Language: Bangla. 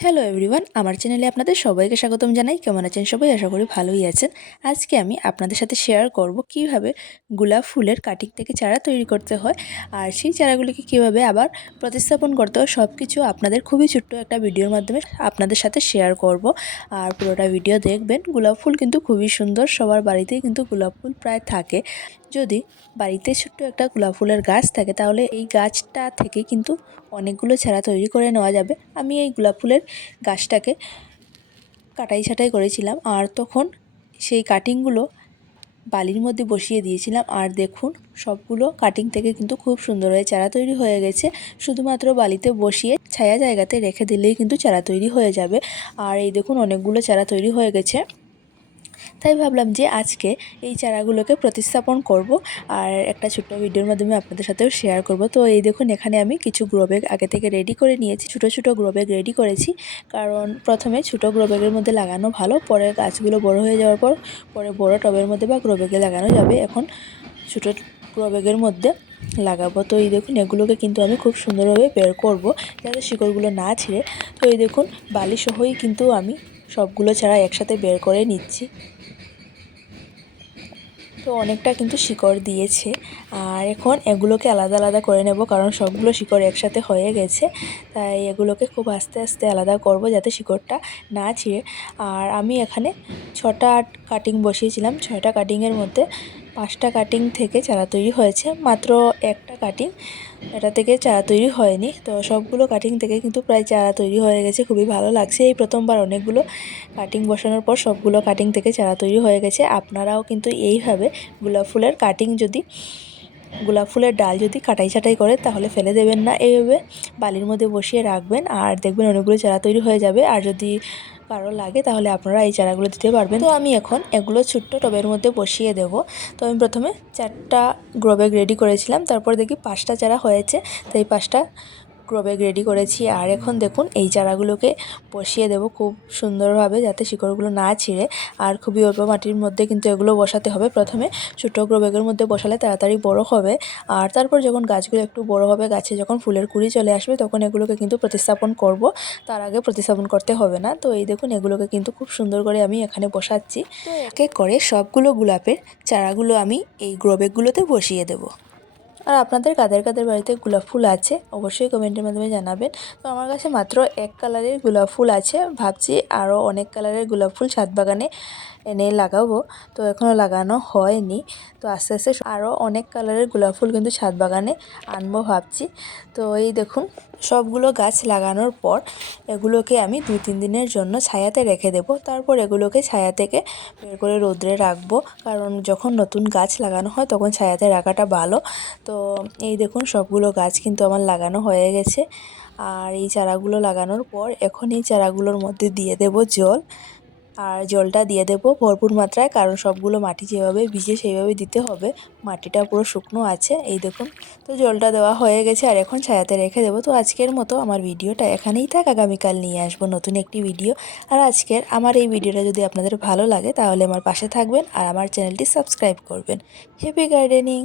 হ্যালো এভরিওয়ান, আমার চ্যানেলে আপনাদের সবাইকে স্বাগতম জানাই। কেমন আছেন সবাই? আশা করি ভালোই আছেন। আজকে আমি আপনাদের সাথে শেয়ার করব কিভাবে গোলাপ ফুলের কাটিং থেকে চারা তৈরি করতে হয় আর সেই চারাগুলিকে কিভাবে আবার প্রতিস্থাপন করতে হয়, সব কিছু আপনাদের খুবই ছোট্ট একটা ভিডিওর মাধ্যমে আপনাদের সাথে শেয়ার করব। আর পুরোটা ভিডিও দেখবেন। গোলাপ ফুল কিন্তু খুবই সুন্দর, সবার বাড়িতেই কিন্তু গোলাপ ফুল প্রায় থাকে। যদি বাড়িতে ছোট্ট একটা গোলাপ ফুলের গাছ থাকে তাহলে এই গাছটা থেকে কিন্তু অনেকগুলো চারা তৈরি করে নেওয়া যাবে। আমি এই গোলাপ ফুলের গাছটাকে কাটাই ছাঁটাই করেছিলাম আর তখন সেই কাটিংগুলো বালির মধ্যে বসিয়ে দিয়েছিলাম। আর দেখুন, সবগুলো কাটিং থেকে কিন্তু খুব সুন্দর হয়ে চারা তৈরি হয়ে গেছে। শুধুমাত্র বালিতে বসিয়ে ছায়া জায়গাতে রেখে দিলেই কিন্তু চারা তৈরি হয়ে যাবে। আর এই দেখুন, অনেকগুলো চারা তৈরি হয়ে গেছে। তাই ভাবলাম যে আজকে এই চারাগুলোকে প্রতিস্থাপন করব আর একটা ছোট্ট ভিডিওর মাধ্যমে আপনাদের সাথেও শেয়ার করব। তো এই দেখুন, এখানে আমি কিছু গ্রো ব্যাগ আগে থেকে রেডি করে নিয়েছি। ছোটো ছোটো গ্রো ব্যাগ রেডি করেছি, কারণ প্রথমে ছোটো গ্রো ব্যাগের মধ্যে লাগানো ভালো, পরে গাছগুলো বড় হয়ে যাওয়ার পর পরে বড় টবের মধ্যে বা গ্রো ব্যাগে লাগানো যাবে। এখন ছোটো গ্রো ব্যাগের মধ্যে লাগাবো। তো এই দেখুন, এগুলোকে কিন্তু আমি খুব সুন্দরভাবে বের করব যাতে শিকড়গুলো না ছিঁড়ে। তো এই দেখুন, বালি সহই কিন্তু আমি সবগুলো চারা একসাথে বের করে নিচ্ছি। তো অনেকটা কিন্তু শিকড় দিয়েছে, আর এখন এগুলোকে আলাদা আলাদা করে নেব, কারণ সবগুলো শিকড় একসাথে হয়ে গেছে। তাই এগুলোকে খুব আস্তে আস্তে আলাদা করব যাতে শিকড়টা না ছিঁড়ে। আর আমি এখানে 6টা কাটিং বসিয়েছিলাম। 6টা কাটিংয়ের মধ্যে 5টা কাটিং থেকে চারা তৈরি হয়েছে, মাত্র একটা কাটিং এটা থেকে চারা তৈরি হয়নি। তো সবগুলো কাটিং থেকে কিন্তু প্রায় চারা তৈরি হয়ে গেছে। খুবই ভালো লাগছে। এই প্রথমবার অনেকগুলো কাটিং বসানোর পর সবগুলো কাটিং থেকে চারা তৈরি হয়ে গেছে। আপনারাও কিন্তু এইভাবে গোলাপ ফুলের কাটিং যদি গোলাপ ফুলের ডাল যদি কাটাই ছাঁটাই করে তাহলে ফেলে দেবেন না, এইভাবে বালির মধ্যে বসিয়ে রাখবেন আর দেখবেন অনেকগুলো চারা তৈরি হয়ে যাবে। আর যদি কারো লাগে তাহলে আপনারা এই চারাগুলো দিতে পারবেন। তো আমি এখন এগুলো ছোট্ট টবের মধ্যে বসিয়ে দেব। তো আমি প্রথমে 4টা গ্রো ব্যাগ রেডি করেছিলাম, তারপর দেখি 5টা চারা হয়েছে, তো এই 5টা গ্রো ব্যাগ রেডি করেছি। আর এখন দেখুন, এই চারাগুলোকে বসিয়ে দেব খুব সুন্দরভাবে যাতে শিকড়গুলো না ছিঁড়ে। আর খুবই অল্প মাটির মধ্যে কিন্তু এগুলো বসাতে হবে। প্রথমে ছোটো গ্রো ব্যাগের মধ্যে বসালে তাড়াতাড়ি বড় হবে, আর তারপর যখন গাছগুলো একটু বড় হবে, গাছে যখন ফুলের কুঁড়ি চলে আসবে, তখন এগুলোকে কিন্তু প্রতিস্থাপন করব। তার আগে প্রতিস্থাপন করতে হবে না। তো এই দেখুন, এগুলোকে কিন্তু খুব সুন্দর করে আমি এখানে বসাচ্ছি। তো একে করে সবগুলো গোলাপের চারাগুলো আমি এই গ্রো ব্যাগগুলোতে বসিয়ে দেবো। আর আপনাদের কাদের কাদের বাড়িতে গোলাপ ফুল আছে অবশ্যই কমেন্টের মাধ্যমে জানাবেন। তো আমার কাছে মাত্র এক কালারের গোলাপ ফুল আছে, ভাবছি আরও অনেক কালারের গোলাপ ফুল ছাদ বাগানে এনে লাগাবো। তো এখনও লাগানো হয়নি। তো আস্তে আস্তে আরও অনেক কালারের গোলাপ ফুল কিন্তু ছাদ বাগানে আনবো ভাবছি। তো এই দেখুন, সবগুলো গাছ লাগানোর পর এগুলোকে আমি 2-3 দিনের জন্য ছায়াতে রেখে দেব। তারপর এগুলোকে ছায়া থেকে বের করে রোদ্রে রাখবো, কারণ যখন নতুন গাছ লাগানো হয় তখন ছায়াতে রাখাটা ভালো। তো এই দেখুন, সবগুলো গাছ কিন্তু আমার লাগানো হয়ে গেছে। আর এই চারাগুলো লাগানোর পর এখন এই চারাগুলোর মধ্যে দিয়ে দেব জল। আর জলটা দিয়ে দেব ভরপুর মাত্রায়, কারণ সবগুলো মাটি যেভাবে ভিজে সেইভাবে দিতে হবে। মাটিটা পুরো শুকনো আছে, এই দেখুন। তো জলটা দেওয়া হয়ে গেছে আর এখন ছায়াতে রেখে দেবো। তো আজকের মতো আমার ভিডিওটা এখানেই থাক, আগামীকাল নিয়ে আসবো নতুন একটি ভিডিও। আর আজকের আমার এই ভিডিওটা যদি আপনাদের ভালো লাগে তাহলে আমার পাশে থাকবেন আর আমার চ্যানেলটি সাবস্ক্রাইব করবেন। Happy gardening.